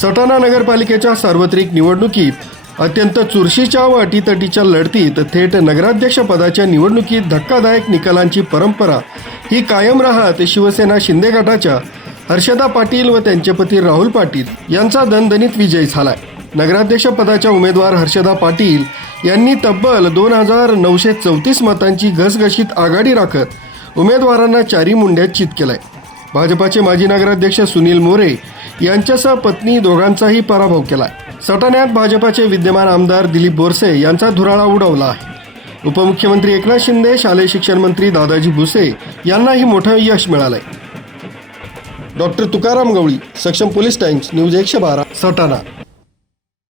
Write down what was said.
सटाणा नगरपालिकेच्या सार्वत्रिक निवडणुकीत अत्यंत चुरशीच्या व अटीतटीच्या लढतीत थेट नगराध्यक्ष पदाच्या निवडणुकीत धक्कादायक निकालांची परंपरा ही कायम राहत शिवसेना शिंदे गटाच्या हर्षदा पाटील व त्यांचे पती राहुल पाटील यांचा दणदणीत विजय झालाय। नगराध्यक्ष पदाच्या उमेदवार हर्षदा पाटील यांनी तब्बल 2934 मतांची घसघशीत आघाडी राखत उमेदवारांना चारी मुंड्यात चित केलाय। भाजपाचे माजी नगराध्यक्ष सुनील मोरे यांच्यासह पत्नी दोघांचाही पराभव केलाय। सटाण्यात भाजपाचे विद्यमान आमदार दिलीप बोरसे यांचा धुराळा उडवला आहे। उपमुख्यमंत्री एकनाथ शिंदे, शालेय शिक्षण मंत्री दादाजी भुसे यांनाही मोठं यश मिळालंय। डॉक्टर तुकाराम गवळी, सक्षम पोलीस टाइम्स, न्यूज 112, सटाणा।